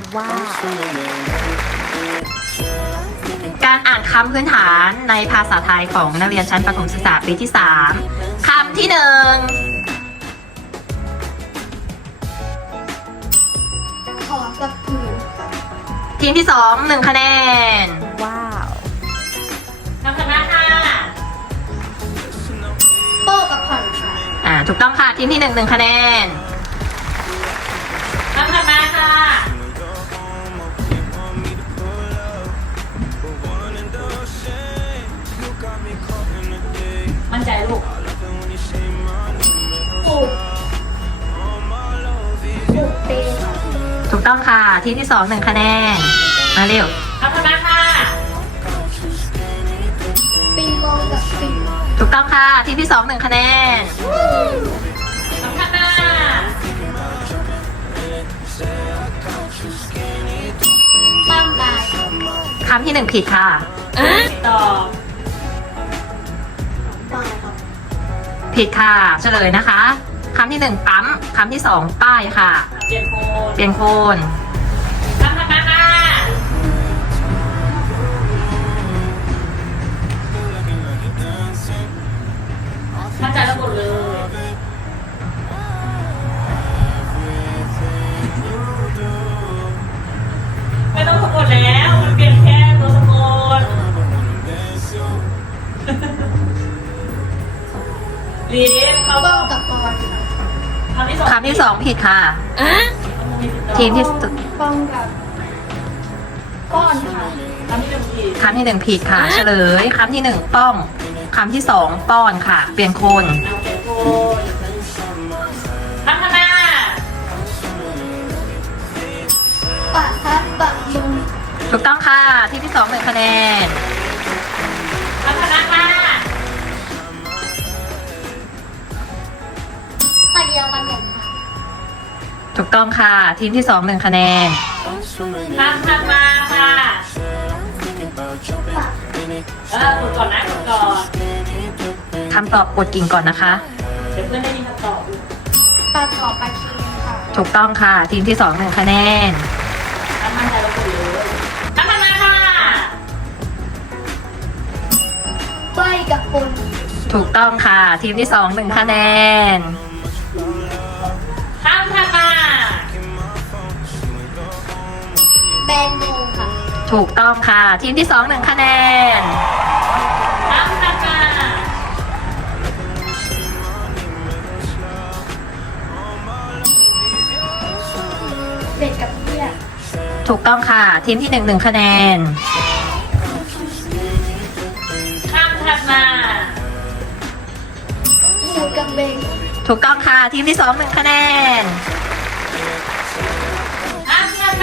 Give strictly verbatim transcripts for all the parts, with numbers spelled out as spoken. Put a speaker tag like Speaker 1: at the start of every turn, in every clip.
Speaker 1: ว้าว
Speaker 2: การอ่านคำพื้นฐานในภาษาไทยของนักเรียนชั้นประถมศึกษาปีที่สามคำที่หนึ่ง
Speaker 3: ขอกับผืน
Speaker 2: ทีมที่สองหนึ่งคะแนน
Speaker 1: ว้าว
Speaker 2: คำถัดมาค่ะ
Speaker 3: โป้กับผ่อนค่ะ
Speaker 2: อ่าถูกต้องค่ะทีมที่หนึ่งหนึ่งคะแนนคำถัดมาค่ะมั่นใจลูก
Speaker 3: ปลูกปลูกเตงค่ะ
Speaker 2: ถูกต้องค่ะทีมที่สองหนึ่งคะแนนมาเร็วคำถัดมาค่ะ
Speaker 3: ปิงปองกับปิง
Speaker 2: ถูกต้องค่ะทีมที่สองหนึ่งคะแนนคำถัดมา
Speaker 3: ปั้มบาย
Speaker 2: คำที่หนึ่งผิดค่ะตอบ
Speaker 3: บายครับ
Speaker 2: ผิดค่ะเฉลยนะคะคำที่หนึ่งปั๊มคำที่สองป้ายค่ะ เปลี่ยนโคนเปลี่ยนโคนคำถัดมาค่ะมั่นใจระบุเลยไม่ต้องสะกดแล้วมันเปลี่ยนแค่ตัวสะกดลีฟเขา
Speaker 3: โป้
Speaker 2: ต้อง
Speaker 3: กับปอนค่ะ
Speaker 2: คำที่สองคำที่สองผิดค่ะทีมที่ส
Speaker 3: ปองกับก้อนค่ะ
Speaker 2: คำที่หนึ่งผิดคำที่หนึ่งผิดค่ะ เฉลยคำที่หนึ่งป้องคำที่สองป้อนค่ะ เปลี่ยนโคนคำถัดมา
Speaker 3: ปะทับปะมุง
Speaker 2: ถูกต้องค่ะทีมที่สองหนึ่งคะแนนคำถัดมาค่ะ
Speaker 3: ตะเกียบขนมค่ะ
Speaker 2: ถูกต้องค่ะทีมที่สองหนึ่งคะแนนคำถัดมาค่ะ
Speaker 3: ปะ
Speaker 2: เออกดก่อนนะกดก่อนคำตอบกดกิ่งก่อนนะคะเดี๋ยวเพื่อนได้ยินคำตอบ
Speaker 3: ปลาขอบปลาเค็มค่ะ
Speaker 2: ถูกต้องค่ะทีมที่สองหนึ่งคะแนนคำมั่นใจเรากดเลยคำถัดมาค่ะ
Speaker 3: ใบกับปน
Speaker 2: ถูกต้องค่ะทีมที่สองหนึ่งคะแนนคำถัดมา
Speaker 3: แบนโมค่ะ
Speaker 2: ถูกต้องค่ะทีมที่สองหนึ่งคะแนนคำถัดมา
Speaker 3: เด็ดกับเพี้ย
Speaker 2: ถูกต้องค่ะทีมที่หนึ่งหนึ่งคะแนนคำถัดมา
Speaker 3: หมูกับเบง
Speaker 2: ถูกต้องค่ะทีมที่สองหนึ่งคะแนนคำถัดมา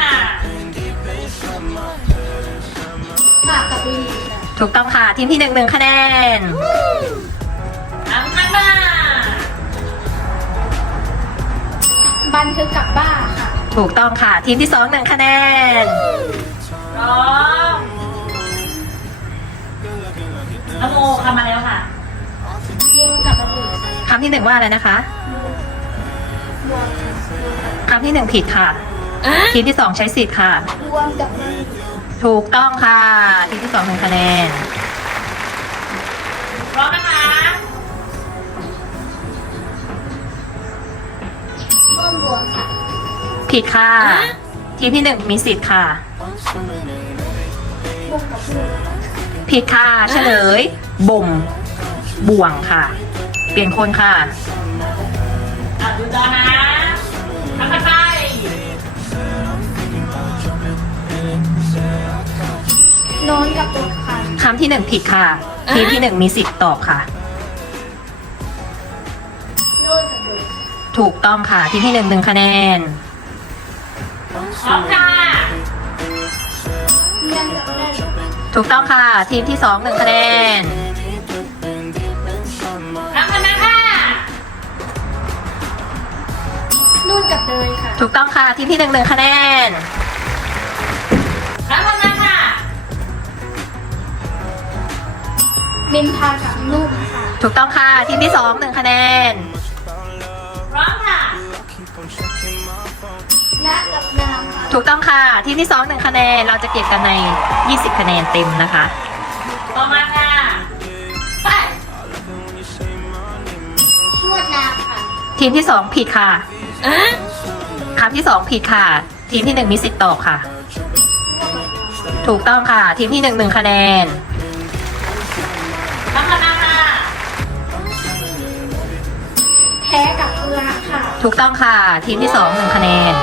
Speaker 3: หมากกับลีค่ะ
Speaker 2: ถูกต้องค่ะทีมที่หนึ่งหนึ่งคะแนนคำถัดมา
Speaker 3: บันทึกกับบ้าค่ะ
Speaker 2: ถูกต้องค่ะทีมที่สองหนึ่งคะแนนพร้อมนโมคำมาแล้วค่ะ
Speaker 3: มูกับระเบิด
Speaker 2: คำที่หนึ่งว่าอะไรนะคะ
Speaker 3: รวม
Speaker 2: คำที่หนึ่งผิดค่ะทีมที่สองใช้สิทธิ์ค่ะ
Speaker 3: รวมกับมือ
Speaker 2: ถูกต้องค่ะทีมที่สองหนึ่งคะแนนพร้อมนะคะ
Speaker 3: ต้นรวมค่ะ
Speaker 2: ผิดค่ะทีมที่หนึ่งมีสิทธิ์ค่ะ
Speaker 3: บวกกับมือ
Speaker 2: ผิดค่ะเฉลย บ่มบ่วงค่ะ เปลี่ยนคนค่ะอ่ะดูจอนะทำไป
Speaker 3: นอนกับบทค่ะ
Speaker 2: คำที่หนึ่งผิดค่ะ ทีมที่หนึ่งมีสิทธิ์ตอบค่ะ
Speaker 3: โน่นกับเบิร์ด
Speaker 2: ถูกต้องค่ะทีมที่หนึ่งหนึ่งคะแนนพร้อมค่ะ
Speaker 3: เรียนกับแม่
Speaker 2: ถูกต้องค่ะทีมที่สองหนึ่งคะแนนรับคะแนนค่ะ
Speaker 3: นู่นกับเดยค่ะ
Speaker 2: ถูกต้องค่ะทีมที่หนึ่งหนึ่งคะแนนรับคะแนนค่ะ
Speaker 3: นินทากับนุ่มค่ะ
Speaker 2: ถูกต้องค่ะทีมที่สองหนึ่งคะแนนพร้อมค่ะ
Speaker 3: หน้านะกับน้ำค่ะ
Speaker 2: ถูกต้องค่ะ ทีมที่สองหนึ่งคะแนน เราจะเก็บกันใน ยี่สิบ คะแนนเต็มนะคะ ต่อมาค่ะ ไป
Speaker 3: ชวดน้ำค่ะ
Speaker 2: ทีมที่สองผิดค่ะคำที่สองผิดค่ะ ทีมที่หนึ่งมีสิทธิ์ตอบค่ะ ถูกต้องค่ะ ทีมที่หนึ่งหนึ่งคะแนนต่อมาค่ะ
Speaker 3: แพ้กับเกลือค่ะ
Speaker 2: ถูกต้องค่ะ ทีมที่สองหนึ่งคะแนน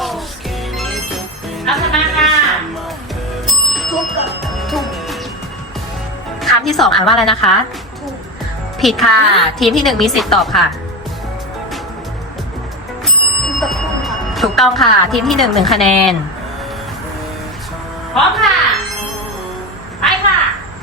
Speaker 2: ต่อมาค่ะ
Speaker 3: ทุกกับถูก
Speaker 2: คำที่สองอ่านว่าอะไรนะคะ
Speaker 3: ถูก
Speaker 2: ผิดค่ะ ทีมที่หนึ่งมีสิทธิ์ตอบค่ะ
Speaker 3: ทุกกับพุ่งค่ะ
Speaker 2: ถูกต้องค่ะ ทีมที่หนึ่งหนึ่งคะแนน พร้อมค่ะ ไปค่ะ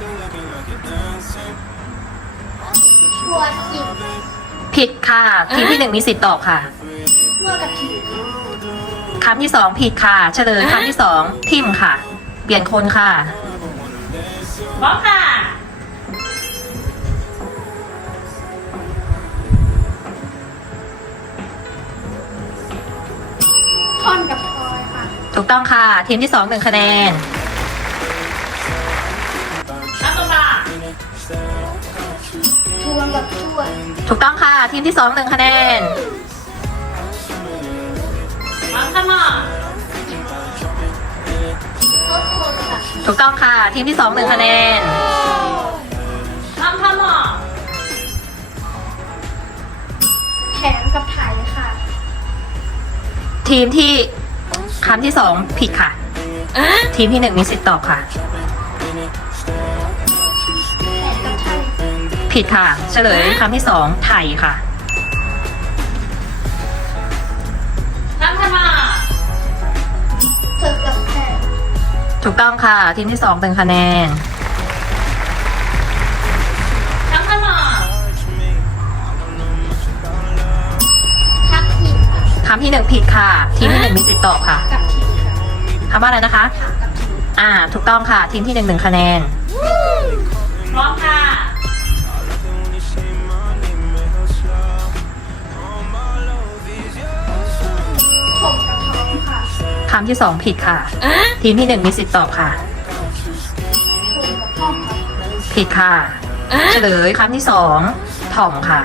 Speaker 3: ชวดจิบ
Speaker 2: ผิดค่ะ ทีมที่หนึ่งมีสิทธิ์ตอบค่ะ
Speaker 3: ชวดกับถีบ
Speaker 2: คำที่สองผิดค่ะ เฉลยคำที่สองทิมค่ะ เปลี่ยนคนค่ะ พร้อมค่ะ
Speaker 3: ท่อนกับทอยค่ะ
Speaker 2: ถูกต้องค่ะ ทีมที่สองหนึ่งคะแนนนับต่อมา
Speaker 3: ทวงกับชวด
Speaker 2: ถูกต้องค่ะ ทีมที่สองหนึ่งคะแนนนับต่อมา
Speaker 3: ทดทนค่ะ
Speaker 2: ถูกต้องค่ะ ทีมที่สองหนึ่งคะแนนนับต่อมา
Speaker 3: แขนกับไถค่ะ
Speaker 2: ทีมที่คำที่สองผิดค่ะ ทีมที่หนึ่งมีสิทธิ์ตอบค่ะ
Speaker 3: แขนกับไถ
Speaker 2: ผิดค่ะ เฉลยคำที่สองไทยค่ะนับมา
Speaker 3: เถิกกับแขน
Speaker 2: ถูกต้องค่ะ ทีมที่สองเป็นคะแนนนับมา
Speaker 3: ทับทิมค่ะ
Speaker 2: คำที่หนึ่งผิดค่ะ ทีมที่หนึ่งมีสิทธิ์ตอบค่ะ
Speaker 3: กับถีบค่ะ
Speaker 2: คำว่าอะไรนะคะ
Speaker 3: กับถีบ
Speaker 2: อ่า ถูกต้องค่ะ ทีมที่หนึ่งหนึ่งคะแนน พร้อมค่ะ
Speaker 3: ผมกับท้องค่ะ
Speaker 2: คำที่สองผิดค่ะ ทีมที่หนึ่งมีสิทธิ์ตอบค่ะ
Speaker 3: ผมกับห้องค่ะ
Speaker 2: ผิดค่ะ เฉลยคำที่สองถ่อมค่ะ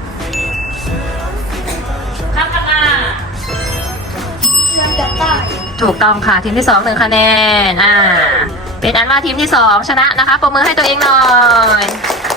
Speaker 2: คำต่อมา
Speaker 3: เชื่อมกับใต้
Speaker 2: ถูกต้องค่ะ ทีมที่สองหนึ่งคะแนน อ่า เป็นอันว่าทีมที่สองชนะนะคะปรบมือให้ตัวเองหน่อย